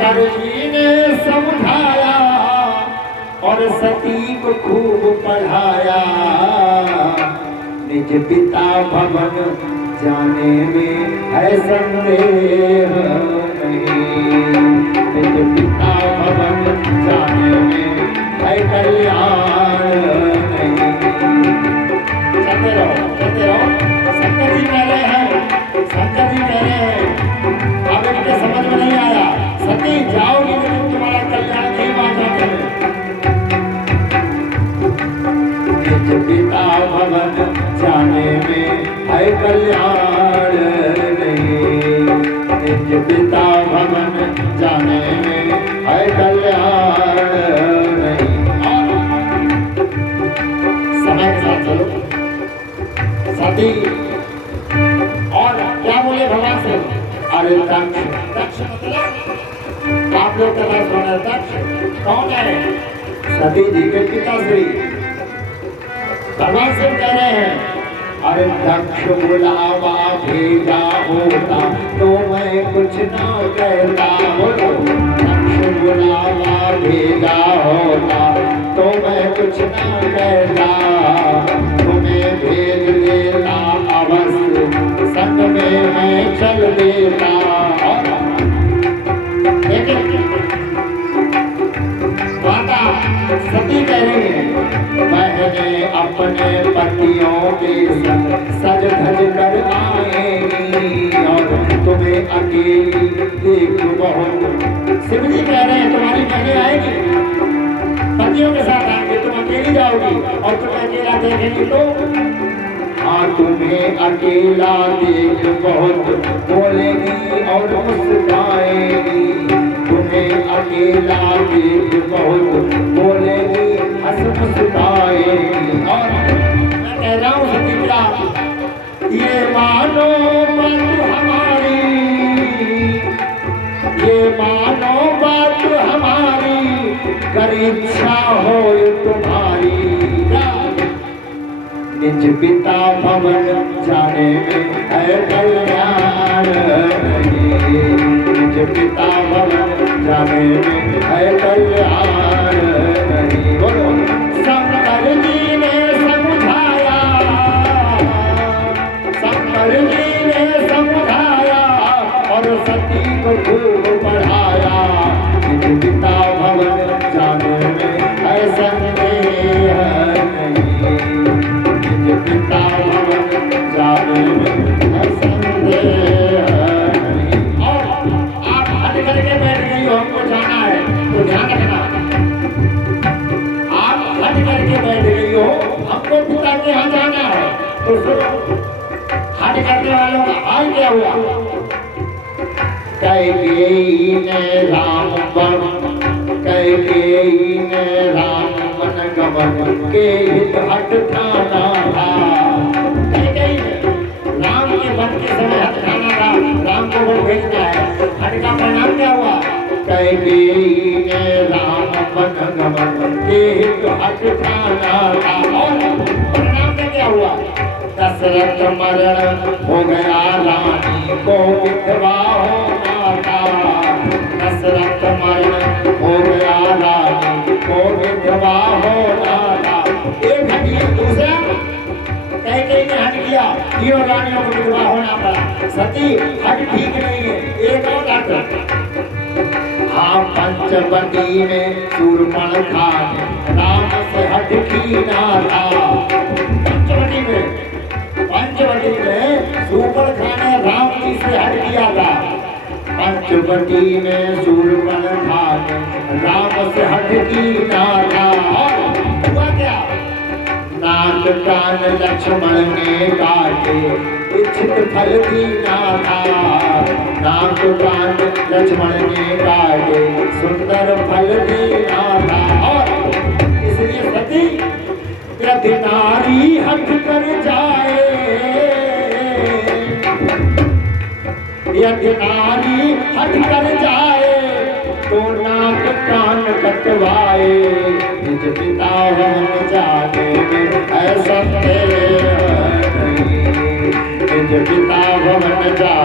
शंकर जी ने समझाया और सती को खूब पढ़ाया। निज पिता भवन जाने में है संदेह नहीं, निज पिता भवन जाने में है कल्याण नहीं। चलते रहो चलते रहो। शंकर जी कह रहे हैं, शंकर जी कह रहे हैं, अब इनके समझ में नहीं आया। सती जाओगी लेकिन तुम्हारा कल्याण नहीं बांधोगे। निज पिता भवन जाने में है कल्याण नहीं, निज पिता भवन जाने में है कल्याण नहीं। समय के साथ चलो। सती और क्या बोले भगवान से? अरे दक्ष, दक्ष मतलब आप लोग का नाम सुना? दक्ष कौन है? सती जी के पिताश्री। भगवान से कह रहे हैं, अरे दक्ष बुलावा भेजा होता तो मैं कुछ ना कहता। बोलो, दक्ष बुलावा भेजा होता तो मैं कुछ ना कहता। तुम्हें भेज देता अवश्य, संग में मैं चल देता। माता सती कह रही है, मैंने अपने पतियों के संग सज धज कर आएगी और तुम्हें अकेली देख बहुत। शिव जी कह रहे हैं, तुम्हारी बहनें आएगी, पतियों के साथ आएंगे, तुम अकेली जाओगी और तुम्हें अकेला देखेंगे तो हाँ तुम्हें अकेला देख बहुत बोलेगी और मुस्कुराएगी। तुम्हें अकेला देख बहुत बोलेगी, हंस मुस्कुराएगी। और मैं कह रहा हूँ सतीजा, ये मानो बात हमारी, ये मानो बात हमारी, कर इच्छा हो तुम्हारी। निज पिता भवन जाने में है कल्याण नहीं, निज पिता भवन जाने में है कल्याण नहीं। बोलो, शंकर जी ने समझाया, शंकर जी ने समझाया और सती को खूब पढ़ाया। निज पिता भवन जाने में है संदेह नहीं, पिता भवन जाने में है संदेह नहीं। और आप हट करके बैठ गई हो, हमको जाना है तो ध्यान रखना। आप हट करके बैठ गई हो, हमको पिता के यहाँ जाना है तो सुनो। हट करने वालों का हाल क्या हुआ? कैकेयी ने राम बन, कैकेयी ने राम मन गमन के हित हट ठाना था। कैकेयी ने राम के वन के समय हट ठाना था, राम को वो भेजना है। हट का परिणाम क्या हुआ? कैकेयी ने राम मन गमन के हित हट ठाना था। और परिणाम में क्या हुआ? दशरथ मरण हो गया, रानी को विधवा होना था। दशरथ मरण हो गया, रानी को विधवा होना था। एक हट गया, दूसरा कैकेयी ने हट किया, तीनों रानियों को विधवा होना पड़ा। सती हट ठीक नहीं है, एक और डॉक्टर। हाँ, पंचवटी में शूर्पणखा ने राम से हट की ना था। पंचवटी में शूर्पणखा ने राम जी से हट किया था। पंचवटी में शूर्पणखा ने राम से हट की ना था। और हुआ क्या? नाक कान लक्ष्मण ने काटे, इच्छित फल दीना था। नाक कान लक्ष्मण ने काटे, सुंदर फल दीना था। और इसलिए सती यदि नारी हट कर जाए, यदि नारी हट कर जाए तो नाक कान कटवाए। निज पिता भवन जाने में है संदेह नहीं, निज पिता भवन जाने